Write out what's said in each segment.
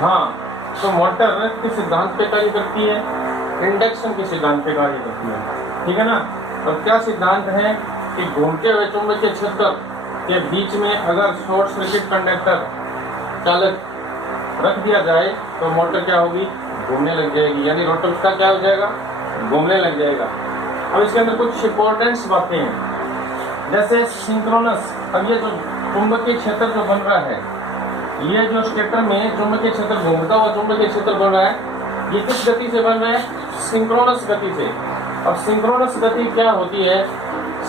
हाँ, तो मोटर किस सिद्धांत पे कार्य करती है? इंडक्शन के सिद्धांत पे कार्य करती है, ठीक है ना। और क्या सिद्धांत है कि घूमते हुए चुंबकीय क्षेत्र के बीच में अगर शॉर्ट सर्किट कंडक्टर चालक रख दिया जाए तो मोटर क्या होगी? घूमने लग जाएगी, यानी रोटर का क्या हो जाएगा? घूमने लग जाएगा। अब इसके अंदर कुछ इंपॉर्टेंट बातें हैं, जैसे सिंक्रोनस। अब ये जो चुंबकीय क्षेत्र जो बन रहा है, ये जो स्टेटर में चुंबकीय क्षेत्र घूमता हुआ चुंबकीय क्षेत्र बन रहा है, ये किस गति से बन रहा है? सिंक्रोनस गति से। अब सिंक्रोनस गति क्या होती है?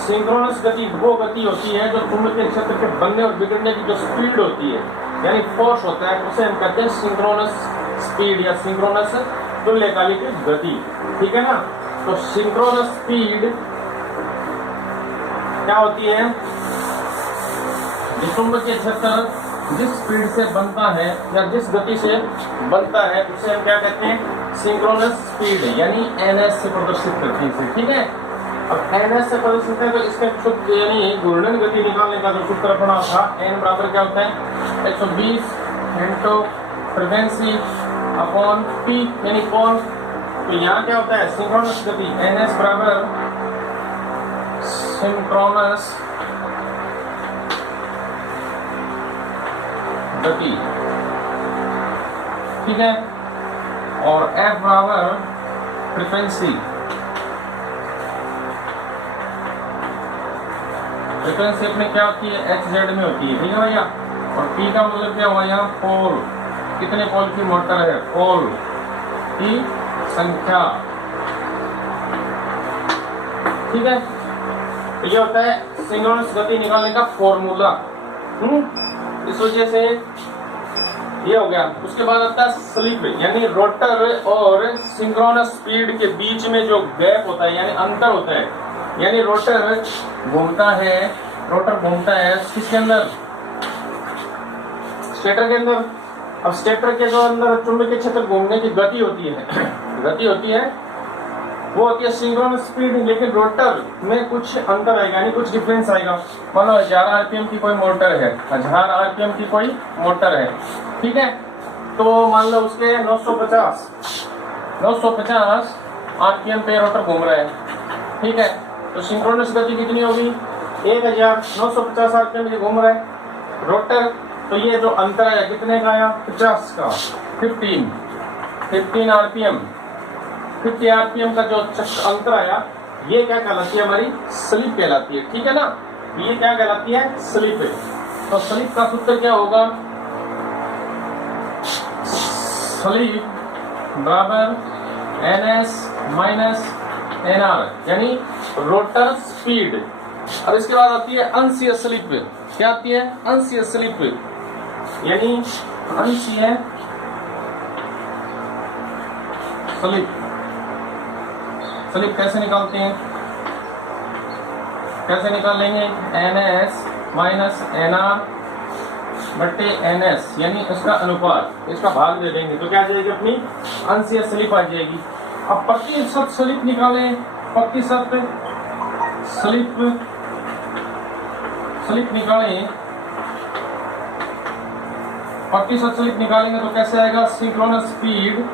सिंक्रोनस गति वो गति होती है जो चुंबकीय क्षेत्र के बनने और बिगड़ने की जो स्पीड होती है, यानी फोर्स होता है, उसे हम कहते हैं सिंक्रोनस स्पीड या सिंक्रोनस तुल्यकालिक गति, ठीक है ना। तो सिंक्रोनस स्पीड क्या होती है? चुंबकीय क्षेत्र जिस स्पीड से बनता है या जिस गति से बनता है उसे हम क्या कहते हैं? सिंक्रोनस स्पीड, यानी ns से प्रदर्शित करते हैं, ठीक है। अब ns से प्रदर्शित है तो इसका सूत्र यानी घूर्णन गति निकालने का जो सूत्र बना था, n बराबर क्या होता है? 120 इंटू फ्रीक्वेंसी अपॉन p, यानी कोण। तो यहाँ क्या होता है? सिंक्रोनस गति ns बराबर सिंक्रोनस गति, ठीक है। और F बराबर फ्रीक्वेंसी। फ्रीक्वेंसी अपने क्या होती है? hz में होती है, ठीक है भैया। और P का मतलब क्या हुआ? यहाँ पोल, कितने पोल की मोटर है? पोल की संख्या, ठीक है। ये होता है सिंक्रोनस गति निकालने का फॉर्मूला। इस वजह से ये हो गया। उसके बाद आता है स्लिप, यानी रोटर और सिंक्रोनस स्पीड के बीच में जो गैप होता है, यानी अंतर होता है। यानी रोटर घूमता है किसके अंदर? स्टेटर के अंदर। अब स्टेटर के जो अंदर चुंबकीय क्षेत्र घूमने की गति होती है वो होती है सिंक्रोनस स्पीड, लेकिन रोटर में कुछ अंतर आएगा, यानी कुछ डिफरेंस आएगा। मानो 1000 आरपीएम की कोई मोटर है, 1000 आरपीएम की कोई मोटर है, ठीक है। तो मान लो उसके 950 आरपीएम पे रोटर घूम रहा है, ठीक है। तो सिंक्रोनस गति कितनी होगी? 1950 आरपीएम पे घूम रहा है रोटर। तो ये जो अंतर आया कितने का आया? 50 का, 15 आरपीएम, 50 आरपीएम का जो अंतर आया, ये क्या कहलाती है? हमारी स्लिप कहलाती है, ठीक है ना। ये क्या कहलाती है? स्लिप। तो स्लिप का सूत्र क्या होगा? स्लिप बराबर ns माइनस nr, यानी रोटर स्पीड। और इसके बाद आती है अंशीय स्लिप। क्या आती है? अंशीय स्लिप, यानी अंशीय स्लिप। स्लिप कैसे निकालते हैं? कैसे निकाल लेंगे? ns माइनस nr बट्टे ns, यानी इसका अनुपात, इसका भाग दे देंगे तो क्या आ जाएगी? अपनी अंशीय स्लिप आ जाएगी। अब प्रतिशत स्लिप निकालें, प्रतिशत स्लिप निकालें, प्रतिशत स्लिप निकालेंगे तो कैसे आएगा? Synchronous speed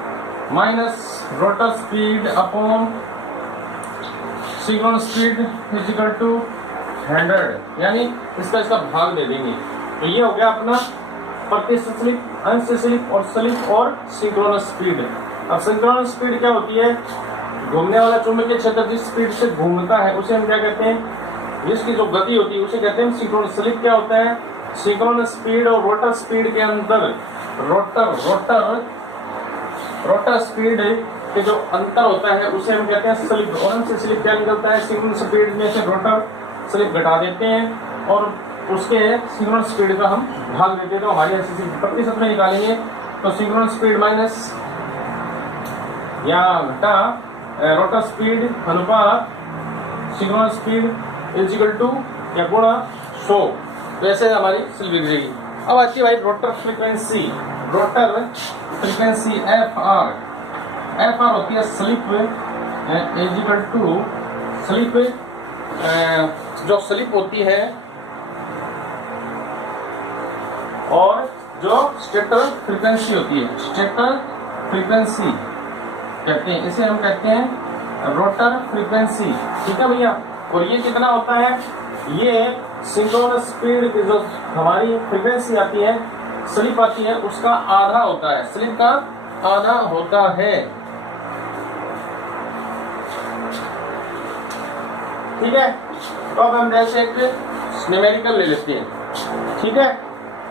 minus rotor speed upon synchronous speed is equal to 100, यानी इसका भाग दे देंगे। तो ये हो गया अपना प्रतिशत स्लिप, अंश स्लिप और स्लिप और सिंक्रोनस स्पीड। अब सिंक्रोनस स्पीड क्या होती है? घूमने वाला चुंबकीय क्षेत्र जिस स्पीड से घूमता है उसे हम क्या कहते हैं? जिसकी जो गति होती है उसे कहते हैं सिंक्रोनस। स्लिप क्या होता है? सिंक्रोनस स्पीड और रोटर स्पीड के अंदर रोटर स्पीड के जो अंतर होता है उसे हम कहते हैं स्लिप। और हमसे स्लिप क्या निकलता है? सिंक्रोनस स्पीड में से रोटर स्लिप घटा देते हैं और उसके सिंक्रोनस स्पीड का हम भाग देते हैं, तो हमारी ऐसी प्रतिशत में निकालेंगे तो सिंक्रोनस स्पीड माइनस या घटा रोटर स्पीड अनुपात synchronous speed is equal to या गुणा 100। तो ऐसे हमारी स्लिप बिगड़ेगी। अब आती है भाई rotor frequency. Rotor frequency F R होती है slip is equal to slip, जो स्लिप होती है और जो स्टेटर फ्रीक्वेंसी होती है, स्टेटर फ्रीक्वेंसी कहते हैं, इसे हम कहते हैं रोटर फ्रीक्वेंसी। ठीक है भैया। और ये कितना होता है, ये सिंक्रोनस स्पीड की जो हमारी फ्रीक्वेंसी आती है, स्लिप आती है, उसका आधा होता है, स्लिप का आधा होता है। ठीक है। तो अब हम जैसे एक न्यूमेरिकल ले लेते हैं। ठीक है।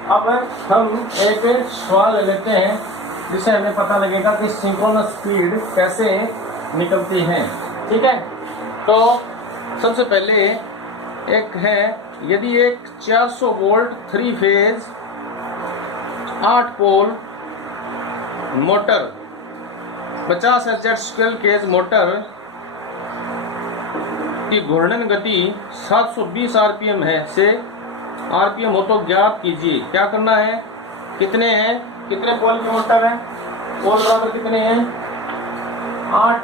अब हम एक सवाल ले लेते हैं जिससे हमें पता लगेगा कि सिंक्रोनस स्पीड कैसे निकलती है। ठीक है। तो सबसे पहले एक है, यदि एक 400 volt 3 phase 8 pole motor 50 HH square cage motor की घूर्णन गति 720 आरपीएम है से आरपीएम हो तो ज्ञात कीजिए। क्या करना है, कितने हैं, कितने पोल की मोटर है, पोल बराबर कितने हैं 8।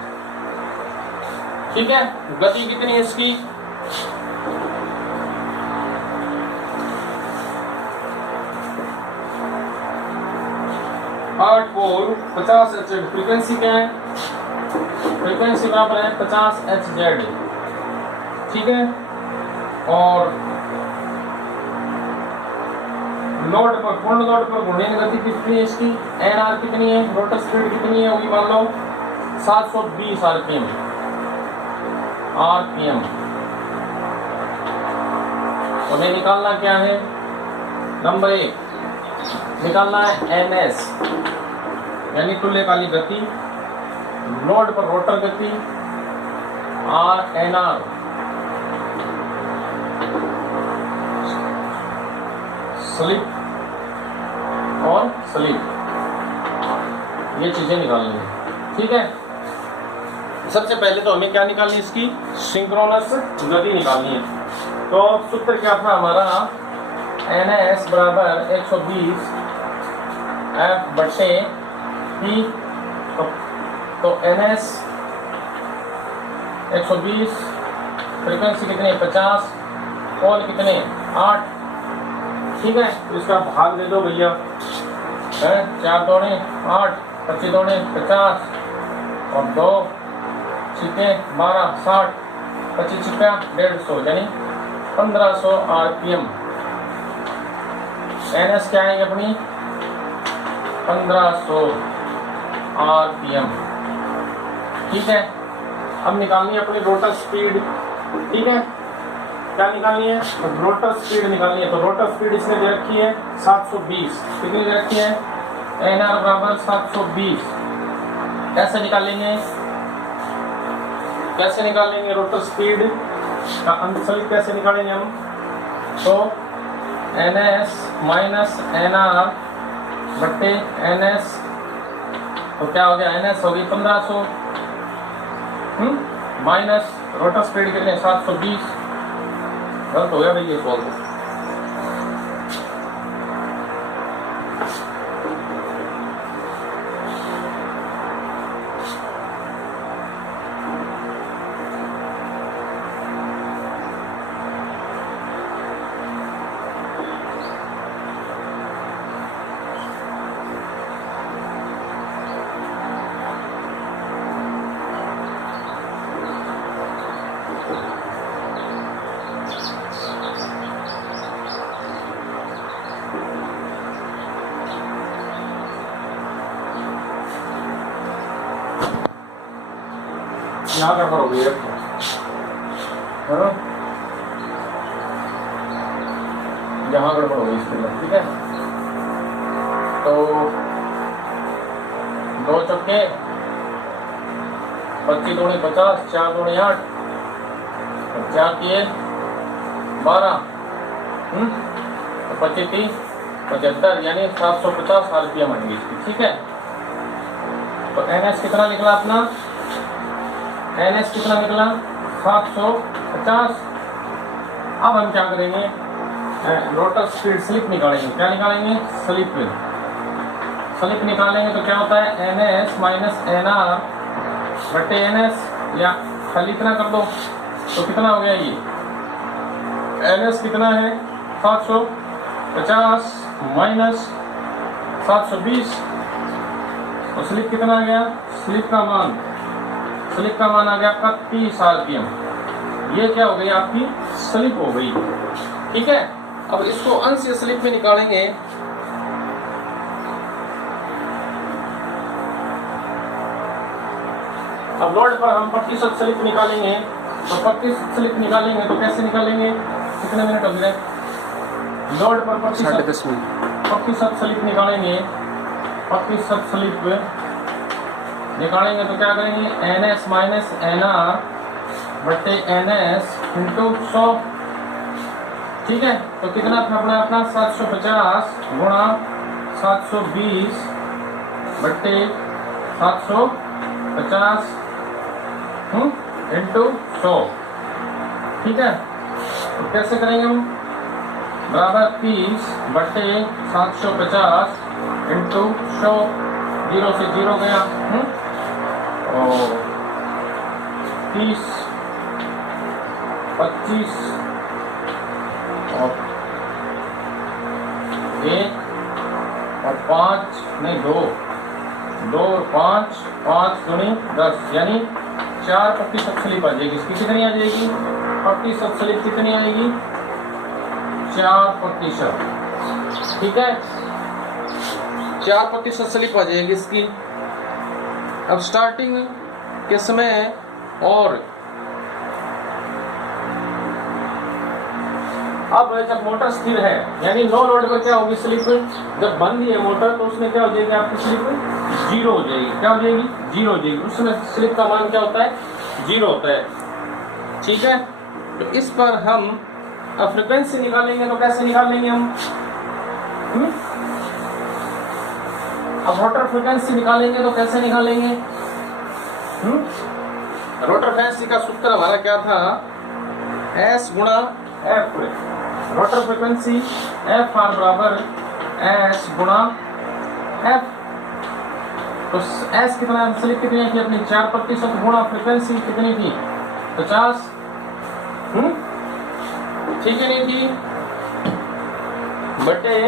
ठीक है। गति कितनी है इसकी, 8 पोल 50 एच। फ्रीक्वेंसी क्या है, फ्रीक्वेंसी बराबर है 50 एच। ठीक है। और लोड पर, पूर्ण लोड पर घूर्णन गति कितनी है इसकी, एनआर कितनी है, रोटर स्पीड कितनी है, वो भी मान लो 720 आरपीएम। उन्हें निकालना क्या है, नंबर 1 निकालना है एनएस यानी तुल्यकालिक गति, लोड पर रोटर गति, आर एनआर स्लिप और स्लिप, ये चीजें निकालनी है। ठीक है। सबसे पहले तो हमें क्या निकालनी है, इसकी सिंक्रोनस गति निकालनी है। तो सूत्र क्या था हमारा, एनएस बराबर 120 एफ बटे पी। तो एनएस 120, फ्रीक्वेंसी कितनी 50, पोल कितने 8। ठीक है। तो इसका भाग दे दो भैया, 4 दूने 8, 25 दूने 50 और 2 छिके 12, 60, 25 छिका 150 यानी 1500 आरपीएम। एनएस क्या आएगी अपनी 1500 आरपीएम। ठीक है। अब निकालनी है अपनी रोटर स्पीड। ठीक है। क्या निकालनी है, रोटर स्पीड निकालनी है। तो रोटर स्पीड इसने दे रखी है 720, कितनी दे रखी है, एनआर बराबर 720। कैसे निकालेंगे, कैसे निकालेंगे रोटर स्पीड का अंतशुल्क कैसे निकालेंगे हम, तो एनएस माइनस एनआर बट्टे एनएस, तो क्या हो गया, एनएस होगी 1500 माइनस रोटर स्पीड कितने 720। गलत हो गया भाई ये सवाल। यहाँ गड़बड़ हो गई है, यहाँ गड़बड़ हो गई इसके लिए। ठीक है। तो 2 चक्के 25 दूनी 50, 4 दूनी 8, 4 किए 12, 25 30 75 यानी 750 आरपीएम आएंगी इसकी। ठीक है। तो एनएस कितना निकला अपना, एनएस कितना निकला 750। अब हम क्या करेंगे, रोटर स्पीड स्लिप निकालेंगे। क्या निकालेंगे, स्लिप। स्लिप निकालेंगे तो क्या होता है, एनएस माइनस एनआर बटे एनएस, या खाली इतना कर दो तो कितना हो गया, ये एनएस कितना है 750 माइनस 720 और स्लिप कितना आ गया, स्लिप का मान आ गया 31 RPM। ये क्या हो गई, आपकी स्लिप हो गई। ठीक है, अब इसको अंश से स्लिप में निकालेंगे। अब लोड पर हम प्रतिशत स्लिप निकालेंगे, तो प्रतिशत स्लिप निकालेंगे तो कैसे निकालेंगे, कितने मिनट हो गए, लोड पर प्रतिशत स्लिप निकालेंगे। प्रतिशत स्लिप निकालेंगे तो क्या करेंगे, NS माइनस NR बट्टे NS इंटू 100। ठीक है, तो कितना था अपना 750 गुणा 720 बट्टे 750 इंटू 100। ठीक है, तो कैसे करेंगे हम, बराबर 30 बट्टे 750 इंटू 100, 0 से 0 गया, और 30 25 और 1 और 5 नहीं 2 और 5 5 दूनी 10, यानी 4% स्लिप आ जाएगी। इसकी कितनी आ जाएगी, प्रतिशत स्लिप कितनी आएगी, 4%। ठीक है, 4% स्लिप आ जाएगी इसकी। अब स्टार्टिंग के समय और अब जब मोटर स्थिर है, यानी नो लोड पर क्या होगी स्लिप, जब बंद है मोटर तो उसमें क्या हो जाएगी आपकी स्लिप, 0 हो जाएगी। क्या हो जाएगी, 0 हो जाएगी। उसमें स्लिप का मान क्या होता है, 0 होता है। ठीक है, तो इस पर हम अब फ्रीक्वेंसी निकालेंगे तो कैसे निकालेंगे हम, अब रोटर फ्रीक्वेंसी निकालेंगे तो कैसे निकालेंगे, रोटर फ्रीक्वेंसी का सूत्र हमारा क्या था, S गुणा F। Rotor frequency F R बराबर S गुणा F। तो S कितना, स्लिप कितनी थी अपनी 4% गुणा फ्रीक्वेंसी कितनी थी 50। ठीक है, नहीं थी, बटे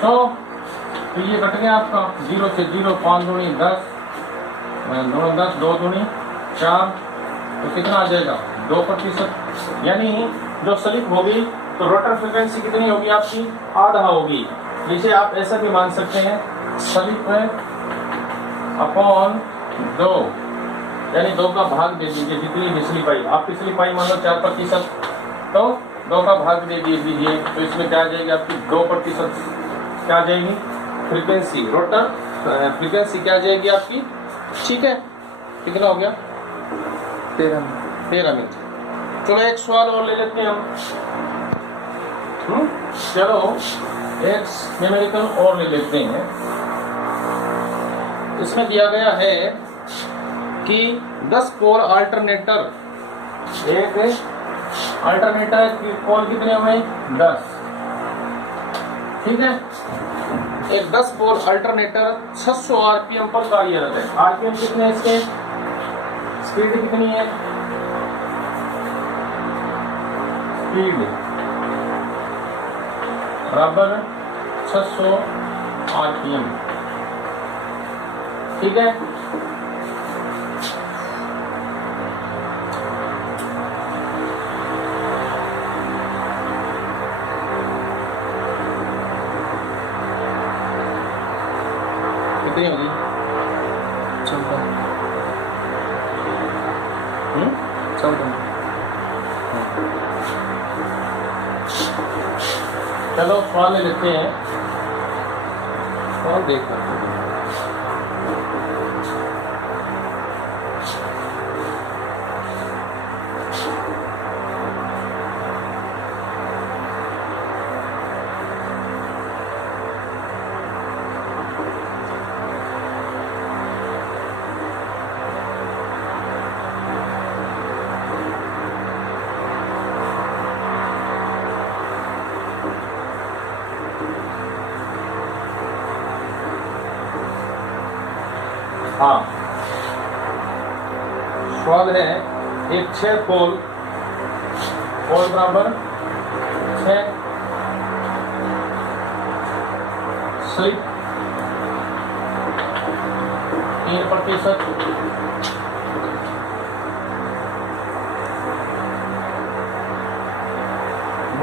100। तो ये कट गया आपका 0 से 0, 5 दूनी 10, 2 दूनी 4, तो कितना आ जाएगा 2%। यानी जो स्लिप होगी तो रोटर फ्रीक्वेंसी कितनी होगी आपकी, आधा होगी। इसे आप ऐसा भी मान सकते हैं, स्लिप अपॉन 2, यानी 2 का भाग दे दीजिए जितनी भी स्लिप आई। आपकी स्लिप आई मान लो 4%, तो 2 का भाग दे दीजिए, तो इसमें क्या आ जाएगी आपकी 2% क्या आ जाएगी फ्रीक्वेंसी, रोटर फ्रीक्वेंसी क्या आ जाएगी आपकी। ठीक है, कितना हो गया 13 मिनट। चलो एक सवाल और ले लेते हैं हम। चलो एक न्यूमेरिकल और ले लेते हैं। इसमें दिया गया है कि 10 पोल अल्टरनेटर, एक अल्टरनेटर की पोल कितने हुए 10। ठीक है, एक 10 पोल अल्टरनेटर 600 RPM पर कार्यरत है। RPM कितने हैं इसके, स्पीड कितनी है, स्पीड बराबर 600 RPM। ठीक है, कितनी होगी 14। चलो सवाल ले लेते हैं और देखते हैं। हाँ, सवाल है एक 6 पोल बराबर 6 slip 3%,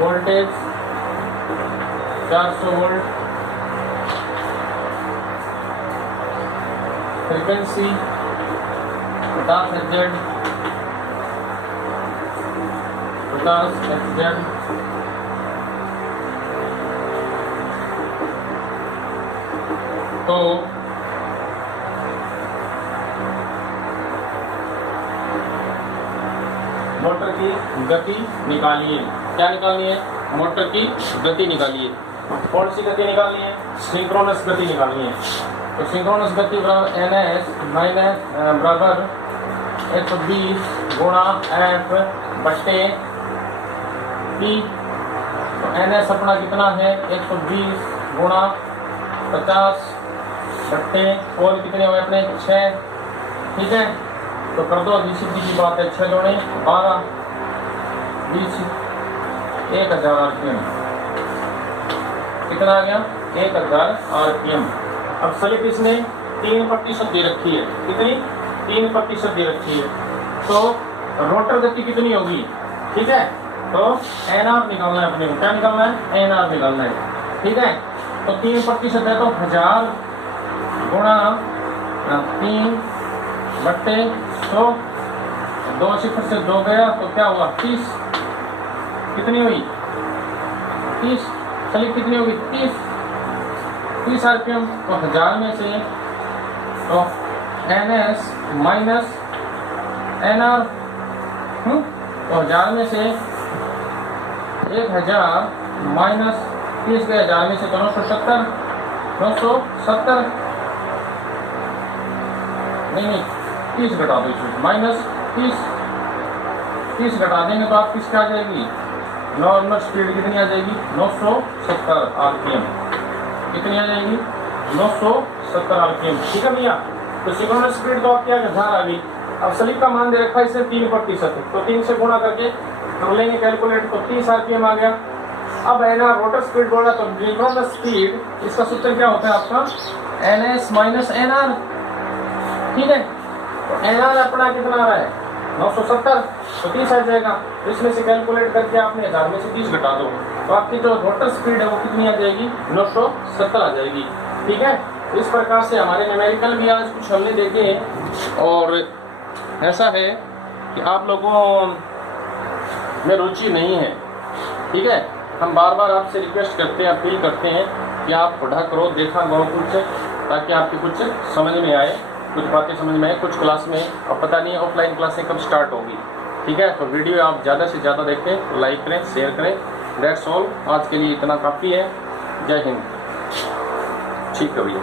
voltage 400 volt, frequency 50 Hz, 50 Hz, तो मोटर की गति निकालिए। क्या निकालनी है? मोटर की गति निकालिए। कौन सी गति निकालनी है? सिंक्रोनस गति निकालनी है। तो सिंक्रोनस गति बराबर NS माइनस बराबर 120 गुणा F बटे P। तो NS अपना कितना है? 120 गुणा 50 बट्टे और कितने हुए अपने 6। ठीक है, तो कर दो, अभी सीधी की बात है, 6 जोड़े 12, 20, 1000 RPM। कितना आ गया? 1000 RPM। अब स्लिप इसमें 3% दे रखी है। कितनी? 3% दे रखी है। तो रोटर गति कितनी होगी? ठीक है, तो NR निकालना है अपने को। क्या निकालना है? NR निकालना है। ठीक है, तो 3% है तो 1000 गुणा 3 बट्टे 100, 2 0 से 2 गया तो क्या हुआ? 30। कितनी हुई? 30। स्लिप कितनी होगी? 30 RPM। तो 1000 में से तो NS माइनस NR, तो 1000 में से 1000 माइनस 30 गया, 1000 में से तो 970 नहीं 30 घटा दो इसमें, माइनस 30 घटा देंगे तो आप किसका आ जाएगी? नॉर्मल स्पीड कितनी आ जाएगी? 970 RPM। कितनी आ जाएगी? 970 RPM। ठीक है भैया, तो सिंक्रोनस स्पीड तो आपकी 1000 आ गई। अब स्लिप का मान दे रखा है इससे 3%, तो 3 से गुणा करके कर लेंगे कैलकुलेट, तो 30 RPM आ गया। अब NR रोटर स्पीड बोला, तो सिंक्रोनस स्पीड इसका सूत्र क्या होता है आपका? NS minus NR। ठीक है, तो NR अपना कितना आ रहा है? 970, तो 30 आ जाएगा। तो इसमें से कैलकुलेट करके आपने 1000 में से 30 घटा दो, तो आपकी जो रोटर स्पीड है वो कितनी आ जाएगी? 970 आ जाएगी। ठीक है, इस प्रकार से हमारे न्यूमेरिकल भी आज कुछ हमने देखे हैं। और ऐसा है कि आप लोगों में रुचि नहीं है। ठीक है, हम बार बार आपसे रिक्वेस्ट करते हैं, अपील करते हैं कि आप पढ़ा करो, देखा करो कुछ, ताकि आपकी कुछ समझ में आए, कुछ बातें समझ में आए कुछ क्लास में। अब पता नहीं है ऑफलाइन क्लासें कब स्टार्ट होगी। ठीक है, तो वीडियो आप ज़्यादा से ज़्यादा देखें, लाइक करें, शेयर करें। दैट्स ऑल, आज के लिए इतना काफ़ी है। जय हिंद। ठीक है भैया।